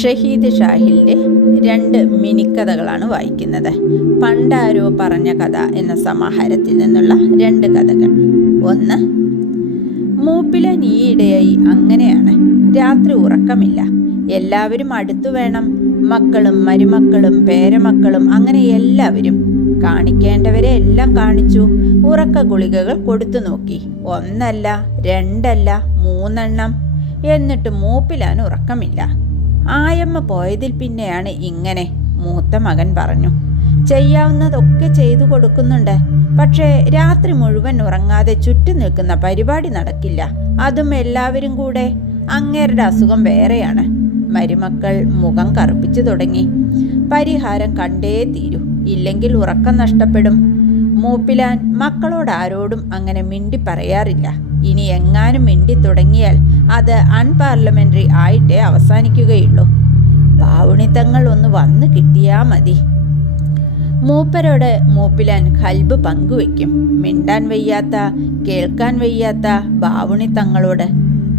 ഷഹീദ് ഷാഹിലിൻ്റെ 2 മിനിക്കഥകളാണ് വായിക്കുന്നത്. പണ്ടാരോ പറഞ്ഞ കഥ എന്ന സമാഹാരത്തിൽ നിന്നുള്ള 2 കഥകൾ. 1. മൂപ്പിലാൻ ഈയിടെയായി അങ്ങനെയാണ്. രാത്രി ഉറക്കമില്ല. എല്ലാവരും അടുത്തു വേണം. മക്കളും മരുമക്കളും പേരമക്കളും അങ്ങനെ എല്ലാവരും. കാണിക്കേണ്ടവരെ എല്ലാം കാണിച്ചു. ഉറക്ക ഗുളികകൾ കൊടുത്തു നോക്കി. 1 അല്ല 2 അല്ല 3 എണ്ണം. എന്നിട്ട് മൂപ്പിലാൻ ഉറക്കമില്ല. ആയമ്മ പോയതിൽ പിന്നെയാണ് ഇങ്ങനെ. മൂത്ത മകൻ പറഞ്ഞു. ചെയ്യാവുന്നതൊക്കെ ചെയ്തു കൊടുക്കുന്നുണ്ട്. പക്ഷേ രാത്രി മുഴുവൻ ഉറങ്ങാതെ ചുറ്റും നിൽക്കുന്ന പരിപാടി നടക്കില്ല. അതും എല്ലാവരും കൂടെ. അങ്ങേരുടെ അസുഖം വേറെയാണ്. മരുമക്കൾ മുഖം കറുപ്പിച്ചു തുടങ്ങി. പരിഹാരം കണ്ടേ തീരൂ, ഇല്ലെങ്കിൽ ഉറക്കം നഷ്ടപ്പെടും. മൂപ്പിലാൻ മക്കളോട് ആരോടും അങ്ങനെ മിണ്ടി പറയാറില്ല. ഇനി എങ്ങാനും മിണ്ടി തുടങ്ങിയാൽ അത് അൺപാർലമെന്ററി ആയിട്ടേ അവസാനിക്കുകയുള്ളൂ. പാവുണിത്തങ്ങൾ ഒന്ന് വന്നു കിട്ടിയാ മതി. മൂപ്പരോട് മൂപ്പിലാൻ ഖൽബ് പങ്കുവെക്കും. മിണ്ടാൻ വയ്യാത്ത, കേൾക്കാൻ വയ്യാത്ത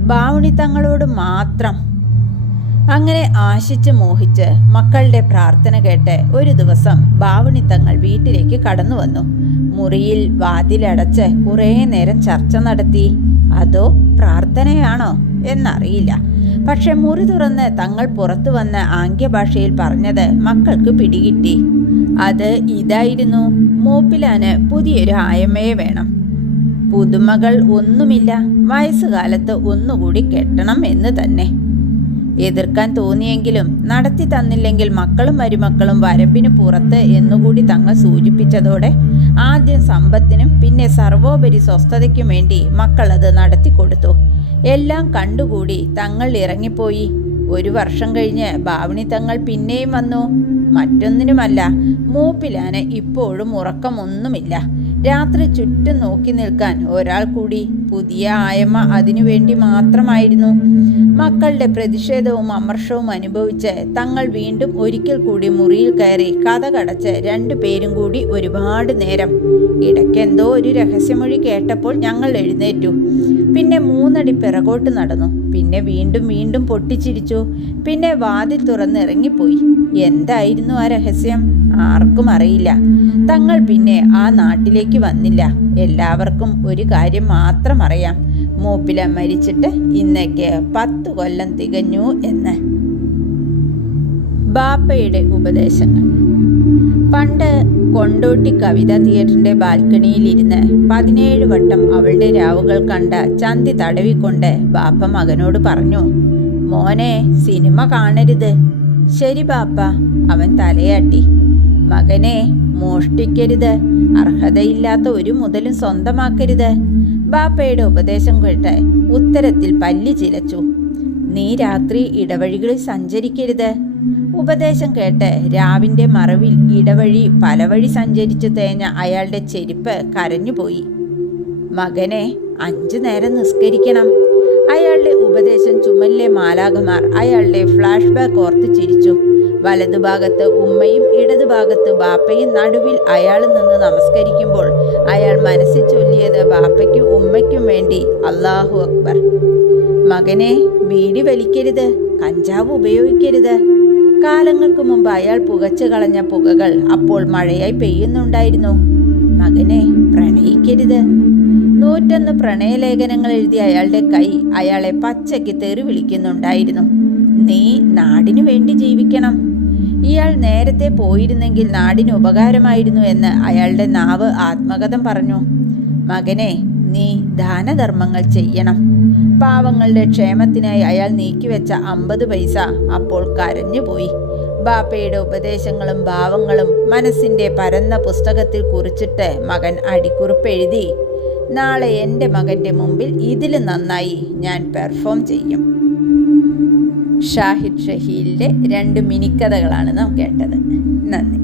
ബാവുണിത്തങ്ങളോട് മാത്രം. അങ്ങനെ ആശിച്ച് മോഹിച്ച് മക്കളുടെ പ്രാർത്ഥന കേട്ട് ഒരു ദിവസം ബാവുണിത്തങ്ങൾ വീട്ടിലേക്ക് കടന്നു വന്നു. മുറിയിൽ വാതിലടച്ച് കുറേ നേരം ചർച്ച നടത്തി. അതോ പ്രാർത്ഥനയാണോ എന്നറിയില്ല. പക്ഷെ മുറി തുറന്ന് തങ്ങൾ പുറത്തു വന്ന് ആംഗ്യഭാഷയിൽ പറഞ്ഞത് മക്കൾക്ക് പിടികിട്ടി. അത് ഇതായിരുന്നു: മൂപ്പിലാന് പുതിയൊരു ആയമ്മയെ വേണം. പുതുമകൾ ഒന്നുമില്ല. വയസ്സുകാലത്ത് ഒന്നുകൂടി കെട്ടണം എന്ന് തന്നെ. എതിർക്കാൻ തോന്നിയെങ്കിലും നടത്തി തന്നില്ലെങ്കിൽ മക്കളും മരുമക്കളും വരമ്പിന് പുറത്ത് എന്നുകൂടി തങ്ങൾ സൂചിപ്പിച്ചതോടെ ആദ്യം സമ്പത്തിനും പിന്നെ സർവോപരി സ്വസ്ഥതയ്ക്കും വേണ്ടി മക്കൾ അത് നടത്തിക്കൊടുത്തു. എല്ലാം കണ്ടുകൂടി തങ്ങൾ ഇറങ്ങിപ്പോയി. 1 വർഷം കഴിഞ്ഞ് ബാവണി തങ്ങൾ പിന്നെയും വന്നു. മറ്റൊന്നിനുമല്ല, മൂപ്പിലാന് ഇപ്പോഴും ഉറക്കമൊന്നുമില്ല. രാത്രി ചുറ്റും നോക്കി നിൽക്കാൻ ഒരാൾ കൂടി. പുതിയ ആയമ്മ അതിനുവേണ്ടി മാത്രമായിരുന്നു. മക്കളുടെ പ്രതിഷേധവും അമർഷവും അനുഭവിച്ച് തങ്ങൾ വീണ്ടും ഒരിക്കൽ കൂടി മുറിയിൽ കയറി കതകടച്ച് 2 പേരും കൂടി ഒരുപാട് നേരം. ഇടയ്ക്കെന്തോ ഒരു രഹസ്യമൊഴി കേട്ടപ്പോൾ ഞങ്ങൾ എഴുന്നേറ്റു. പിന്നെ 3 അടി പിറകോട്ട് നടന്നു. പിന്നെ വീണ്ടും പൊട്ടിച്ചിരിച്ചു. പിന്നെ വാതിൽ തുറന്ന് ഇറങ്ങിപ്പോയി. എന്തായിരുന്നു ആ രഹസ്യം? ആർക്കും അറിയില്ല. തങ്ങൾ പിന്നെ ആ നാട്ടിലേക്ക് വന്നില്ല. എല്ലാവർക്കും ഒരു കാര്യം മാത്രം അറിയാം: മൂപ്പിലാൻ മരിച്ചിട്ട് ഇന്നേക്ക് 10 കൊല്ലം തികഞ്ഞു എന്ന്. ബാപ്പയുടെ ഉപദേശങ്ങൾ. പണ്ട് കൊണ്ടോട്ടി കവിതാ തിയേറ്ററിന്റെ ബാൽക്കണിയിലിരുന്ന് 17 വട്ടം അവളുടെ രാവുകൾ കണ്ട ചന്തി തടവിക്കൊണ്ട് ബാപ്പ മകനോട് പറഞ്ഞു: മോനെ, സിനിമ കാണരുത്. ശരി ബാപ്പ, അവൻ തലയാട്ടി. മകനെ, മോഷ്ടിക്കരുത്. അർഹതയില്ലാത്ത ഒരു മുതലും സ്വന്തമാക്കരുത്. ബാപ്പയുടെ ഉപദേശം കേട്ട് ഉത്തരത്തിൽ പല്ലി ചിലച്ചു. നീ രാത്രി ഇടവഴികളിൽ സഞ്ചരിക്കരുത്. ഉപദേശം കേട്ട് രാവിന്റെ മറവിൽ ഇടവഴി പലവഴി സഞ്ചരിച്ചു തേഞ്ഞ അയാളുടെ ചെരുപ്പ് കരഞ്ഞുപോയി. മകനെ, 5 നേരം നിസ്കരിക്കണം. അയാളുടെ ഉപദേശം ചുമലിലെ മാലാഖമാർ അയാളുടെ ഫ്ലാഷ് ബാക്ക് ഓർത്ത് ചിരിച്ചു. വലതുഭാഗത്ത് ഉമ്മയും ഇടതുഭാഗത്ത് ബാപ്പയും നടുവിൽ അയാൾ നിന്ന് നമസ്കരിക്കുമ്പോൾ അയാൾ മനസ്സിൽ ചൊല്ലിയത് ബാപ്പയ്ക്കും ഉമ്മയ്ക്കും വേണ്ടി അല്ലാഹു അക്ബർ. മകനെ, ബീഡി വലിക്കരുത്. കഞ്ചാവ് ഉപയോഗിക്കരുത്. കാലങ്ങൾക്ക് മുമ്പ് അയാൾ പുകച്ചു കളഞ്ഞ പുകകൾ അപ്പോൾ മഴയായി പെയ്യുന്നുണ്ടായിരുന്നു. മകനെ, പ്രണയിക്കരുത്. 101 പ്രണയലേഖനങ്ങൾ എഴുതിയ അയാളുടെ കൈ അയാളെ പച്ചയ്ക്ക് തെറി വിളിക്കുന്നുണ്ടായിരുന്നു. നീ നാടിനു വേണ്ടി ജീവിക്കണം. ഇയാൾ നേരത്തെ പോയിരുന്നെങ്കിൽ നാടിന് ഉപകാരമായിരുന്നു എന്ന് അയാളുടെ നാവ് ആത്മകഥം പറഞ്ഞു. മകനെ, നീ ദാനധർമ്മങ്ങൾ ചെയ്യണം. പാവങ്ങളുടെ ക്ഷേമത്തിനായി അയാൾ നീക്കിവെച്ച 50 പൈസ അപ്പോൾ കരഞ്ഞുപോയി. ബാപ്പയുടെ ഉപദേശങ്ങളും ഭാവങ്ങളും മനസ്സിൻ്റെ പരന്ന പുസ്തകത്തിൽ കുറിച്ചിട്ട് മകൻ അടിക്കുറിപ്പെഴുതി: നാളെ എൻ്റെ മകൻ്റെ മുമ്പിൽ ഇതിലും നന്നായി ഞാൻ പെർഫോം ചെയ്യും. ഷാഹിദ് ഷഹീലിൻ്റെ 2 മിനിക്കഥകളാണ് നാം കേട്ടത്. നന്ദി.